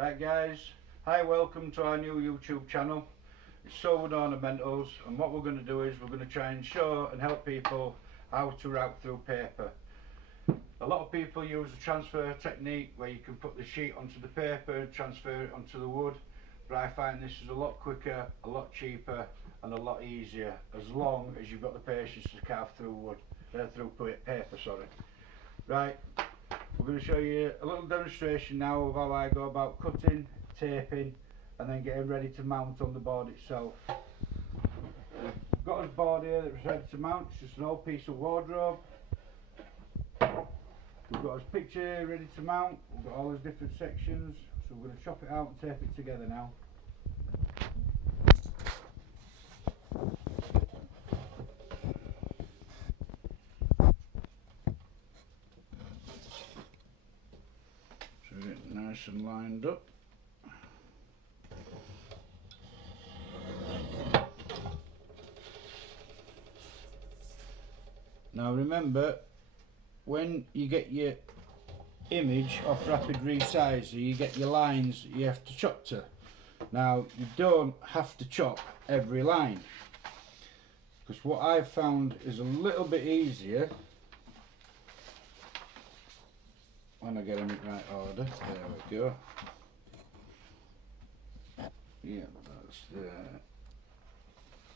Right guys, hi, welcome to our new YouTube channel. It's Soulwood Ornamentals, and what we're going to do is we're going to try and show and help people how to route through paper. A lot of people use a transfer technique where you can put the sheet onto the paper and transfer it onto the wood, but I find this is a lot quicker, a lot cheaper and a lot easier, as long as you've got the patience to carve through wood, through paper, sorry. Right, we're going to show you a little demonstration now of how I go about cutting, taping and then getting ready to mount on the board itself. We've got a board here that's ready to mount. It's just an old piece of wardrobe. We've got his picture here ready to mount. We've got all his different sections, so we're going to chop it out and tape it together now. So we get it nice and lined up. Now remember, when you get your image off Rapid Resizer, you get your lines that you have to chop to. Now you don't have to chop every line, because what I've found is a little bit easier when I get them in right order. There we go. Yeah, that's there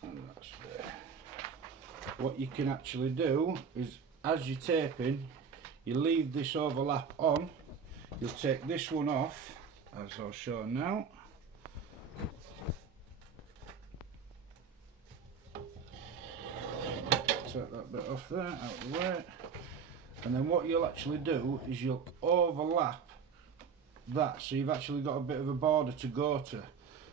and that's there. What you can actually do is, as you're taping, you leave this overlap on. You'll take this one off, as I'll show now. Take that bit off there, out of the way. And then what you'll actually do is you'll overlap that, so you've actually got a bit of a border to go to.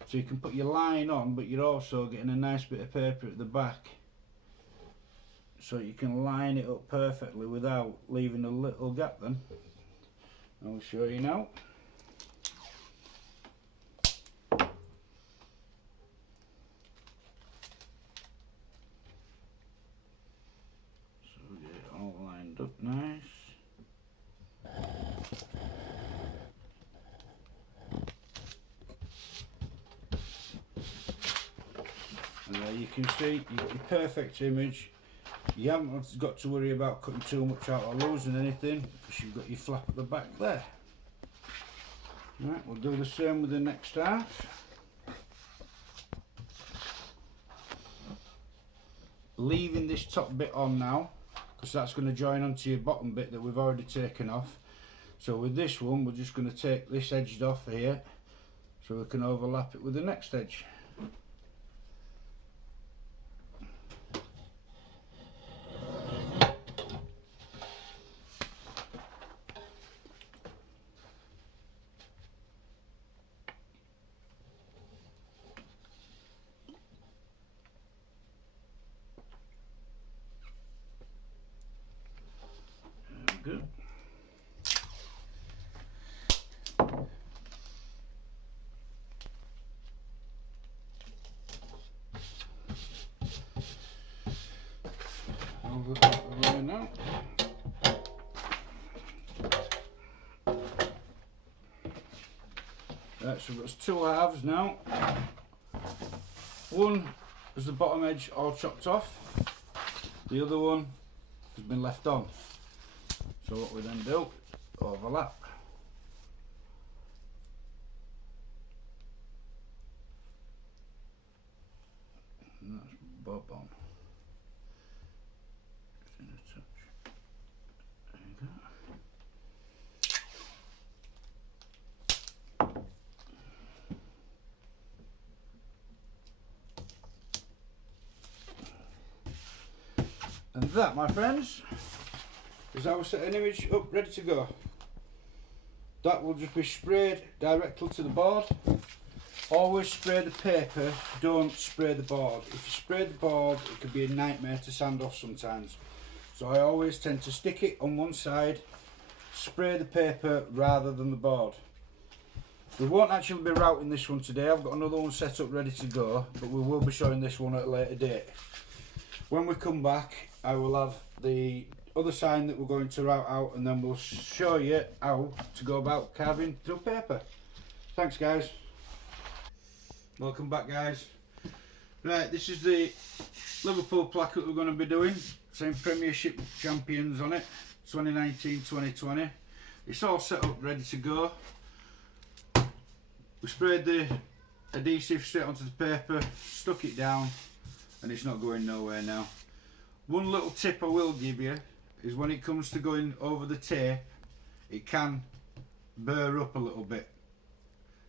So you can put your line on, but you're also getting a nice bit of paper at the back. So you can line it up perfectly without leaving a little gap then. I'll show you now. So we get it all lined up nice. And there you can see your perfect image. You haven't got to worry about cutting too much out or losing anything, because you've got your flap at the back there. Right, we'll do the same with the next half. Leaving this top bit on now, because that's going to join onto your bottom bit that we've already taken off. So with this one, we're just going to take this edge off here, so we can overlap it with the next edge. Good. Over the way now. Right, so we've got two halves now. One is the bottom edge all chopped off. The other one has been left on. So what we then do, overlap. And that's bob on. Just in a touch. There you go. And that, my friends, is our set image up, ready to go. That will just be sprayed directly to the board. Always spray the paper, don't spray the board. If you spray the board, it can be a nightmare to sand off sometimes. So I always tend to stick it on one side, spray the paper rather than the board. We won't actually be routing this one today. I've got another one set up ready to go, but we will be showing this one at a later date. When we come back, I will have the other sign that we're going to route out, and then we'll show you how to go about carving through paper. Thanks guys. Welcome back guys. Right, this is the Liverpool placard we're going to be doing. Same Premiership champions on it, 2019-2020. It's all set up ready to go. We sprayed the adhesive straight onto the paper, stuck it down, and it's not going nowhere now. One little tip I will give you is when it comes to going over the tape, it can burr up a little bit,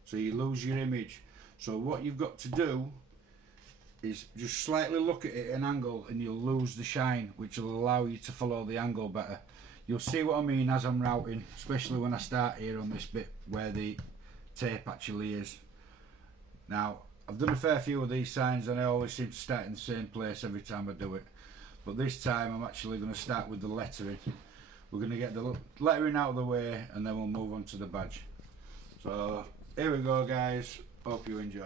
so you lose your image. So what you've got to do is just slightly look at it at an angle and you'll lose the shine, which will allow you to follow the angle better. You'll see what I mean as I'm routing, especially when I start here on this bit where the tape actually is. Now, I've done a fair few of these signs and I always seem to start in the same place every time I do it. But this time I'm actually going to start with the lettering. We're going to get the lettering out of the way and then we'll move on to the badge. So here we go guys, hope you enjoy.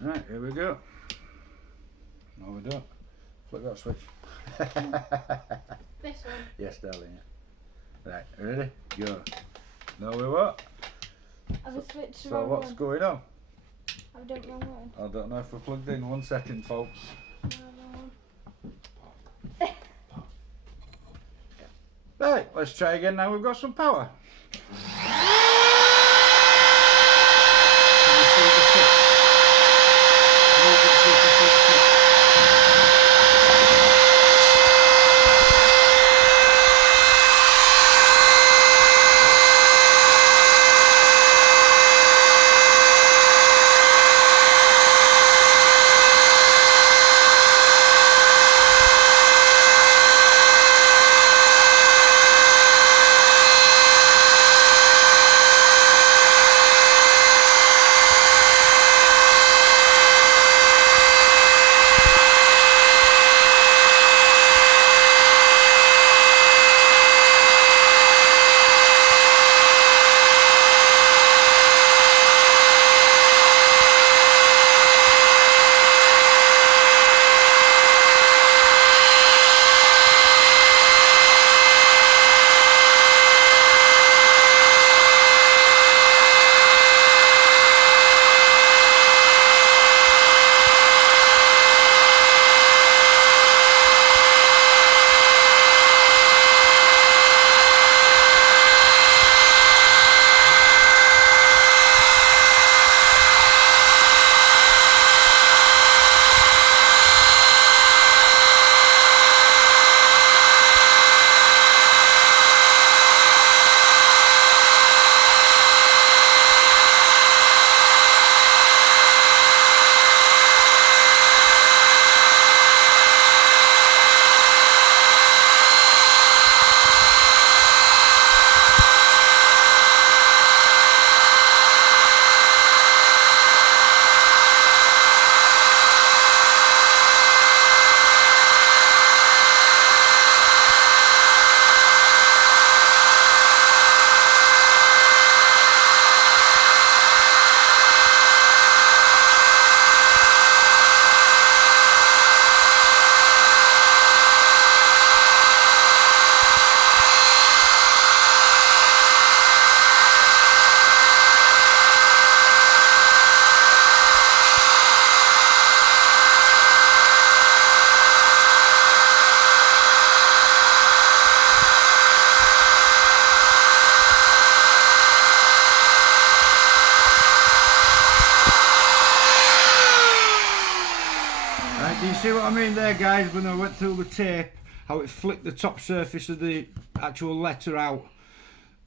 Right, here we go. No, we don't. Flick that switch. This one? Yes, darling. Right, ready? Go. No, we what? I've switched the So wrong what's one. going on? I've done the wrong one. I don't know if we're plugged in. 1 second, folks. Right, let's try again now we've got some power. Can you see the tip? Move it to the tip. Do you see what I mean there guys, when I went through the tape, how it flicked the top surface of the actual letter out?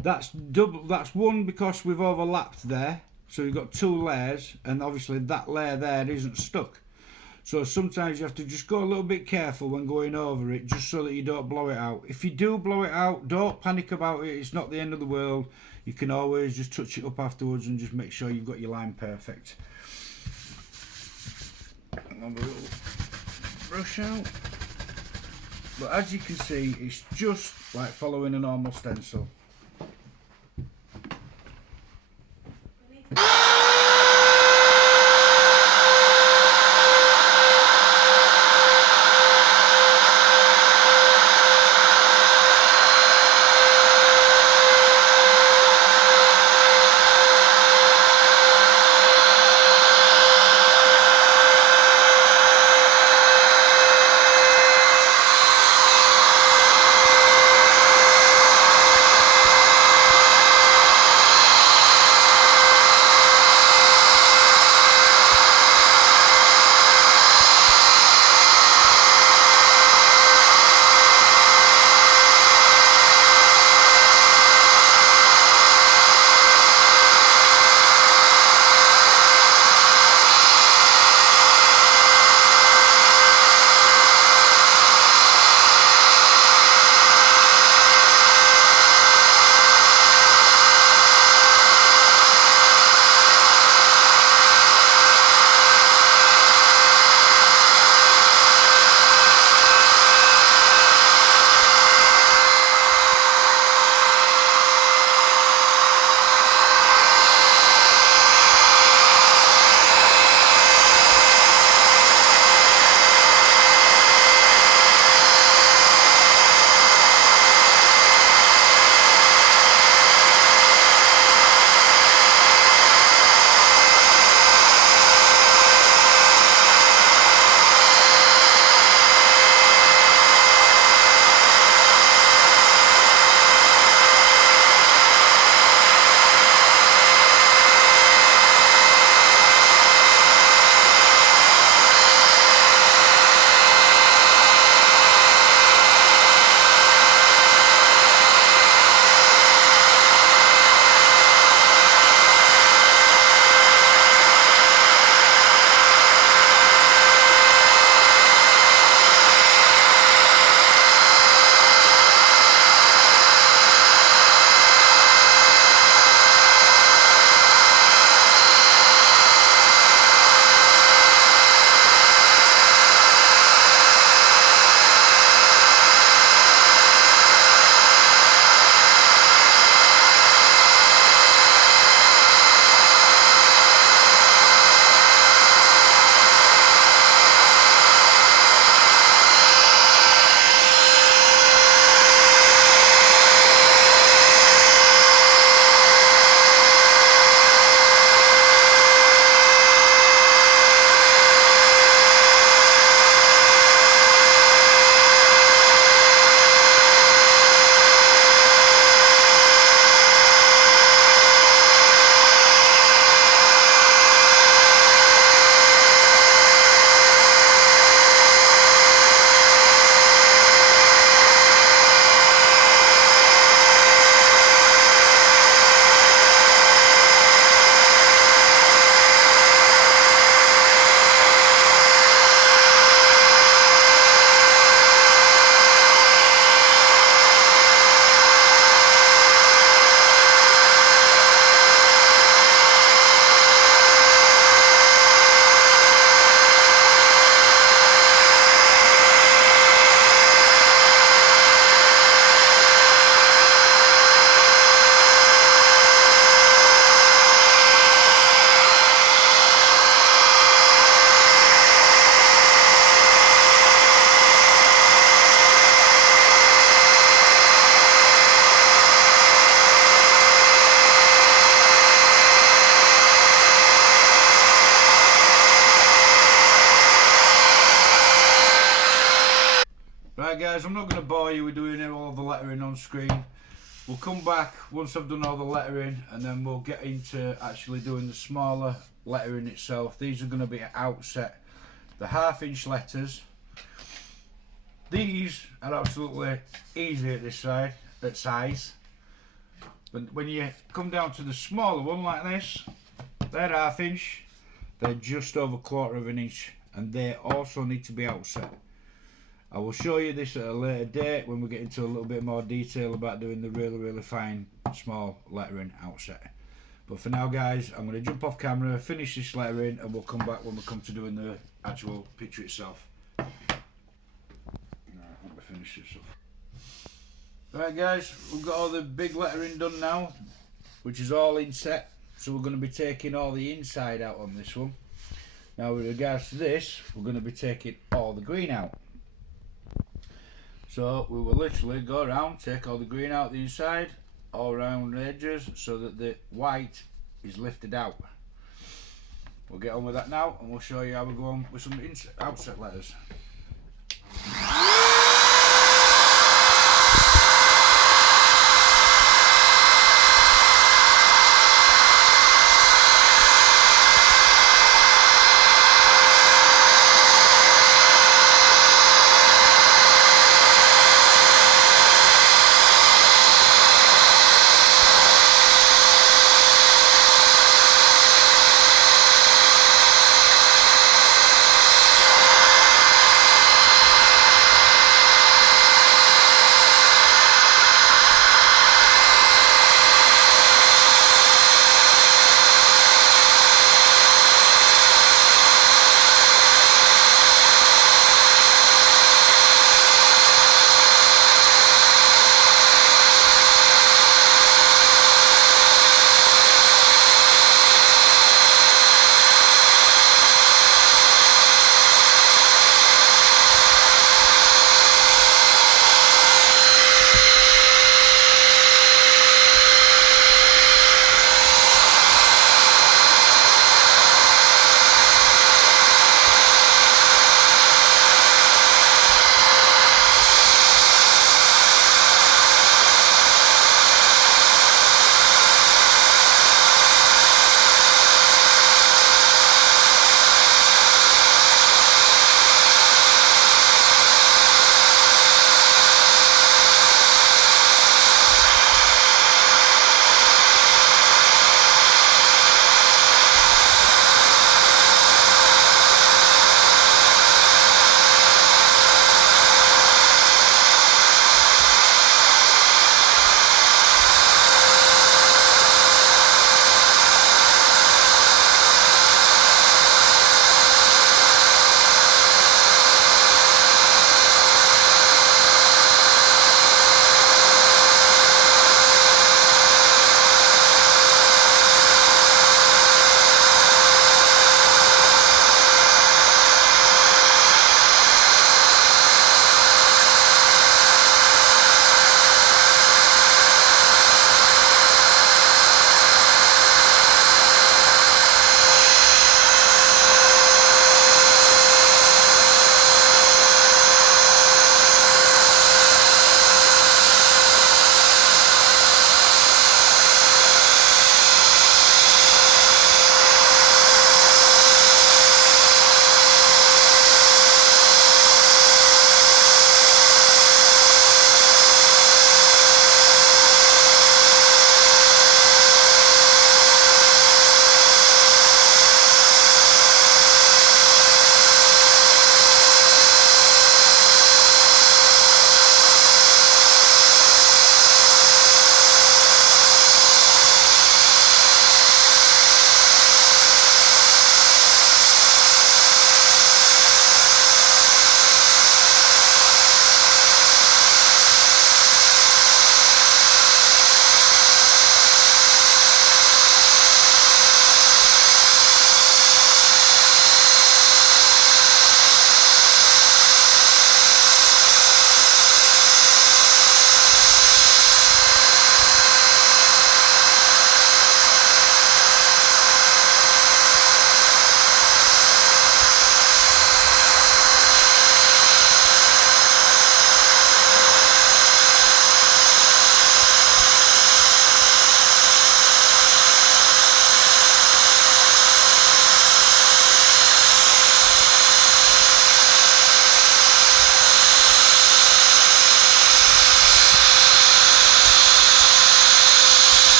That's double, that's one because we've overlapped there, so you've got 2 layers, and obviously that layer there isn't stuck. So sometimes you have to just go a little bit careful when going over it, just so that you don't blow it out. If you do blow it out, don't panic about it, it's not the end of the world. You can always just touch it up afterwards and just make sure you've got your line perfect. Have a little brush out. But as you can see, it's just like following a normal stencil. Right guys, I'm not going to bore you with doing all the lettering on screen. We'll come back once I've done all the lettering, and then we'll get into actually doing the smaller lettering itself. These are going to be outset, the 1/2 inch letters. These are absolutely easy at this side, at size. But when you come down to the smaller one like this, they're 1/2 inch, they're just over 1/4 inch, and they also need to be outset. I will show you this at a later date when we get into a little bit more detail about doing the really fine small lettering outset. But for now guys, I'm going to jump off camera, finish this lettering, and we'll come back when we come to doing the actual picture itself. Right, let me finish this off. Right guys, we've got all the big lettering done now, which is all inset, so we're going to be taking all the inside out on this one. Now with regards to this, we're going to be taking all the green out. So we will literally go around, take all the green out the inside, all around the edges, so that the white is lifted out. We'll get on with that now, and we'll show you how we go on with some outset letters.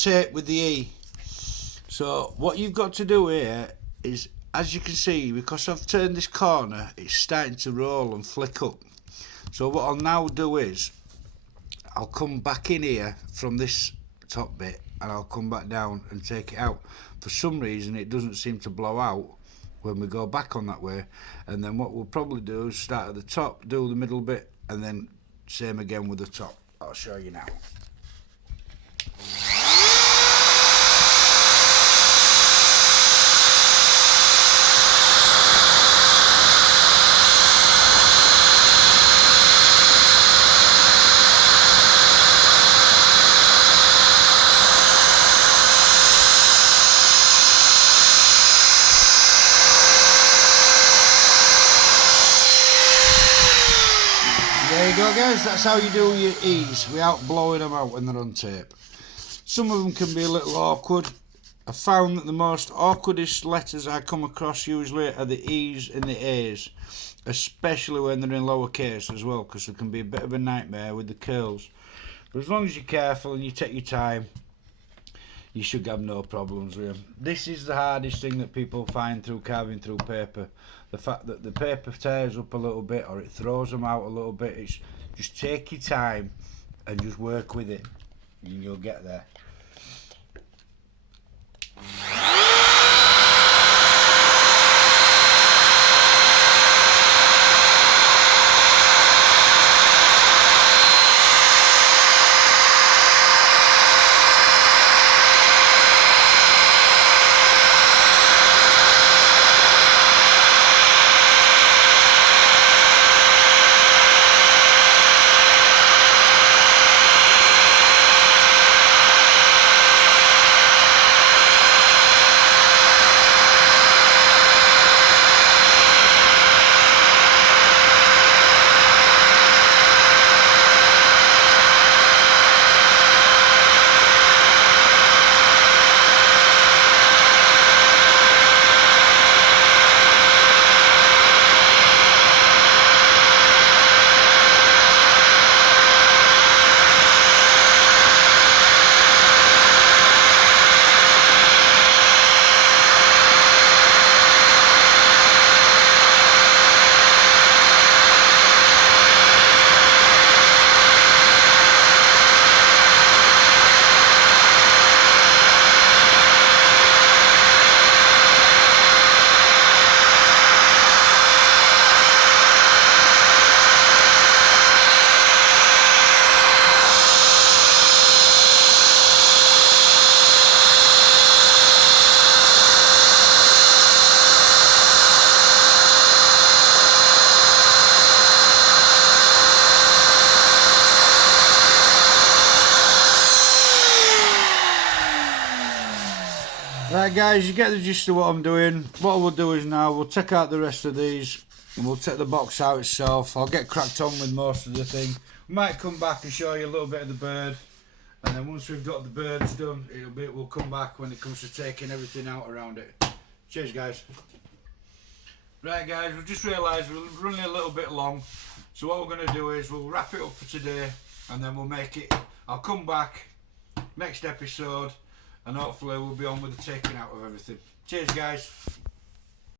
tape with the E. So what you've got to do here is, as you can see, because I've turned this corner, it's starting to roll and flick up. So what I'll now do is I'll come back in here from this top bit and I'll come back down and take it out. For some reason it doesn't seem to blow out when we go back on that way, and then what we'll probably do is start at the top, do the middle bit, and then same again with the top. I'll show you now. There you go, guys, that's how you do your E's without blowing them out when they're on tape. Some of them can be a little awkward. I found that the most awkwardest letters I come across usually are the E's and the A's, especially when they're in lowercase as well, because they can be a bit of a nightmare with the curls. But as long as you're careful and you take your time, you should have no problems with them. This is the hardest thing that people find through carving through paper. The fact that the paper tears up a little bit or it throws them out a little bit. It's just take your time and just work with it and you'll get there. Right guys, you get the gist of what I'm doing. What we'll do is now we'll take out the rest of these and we'll take the box out itself. I'll get cracked on with most of the thing. We might come back and show you a little bit of the bird, and then once we've got the birds done, we'll come back when it comes to taking everything out around it. Cheers guys. Right guys, we've just realised we're running a little bit long, so what we're going to do is we'll wrap it up for today and then we'll make it. I'll come back next episode and hopefully we'll be on with the taking out of everything. Cheers guys.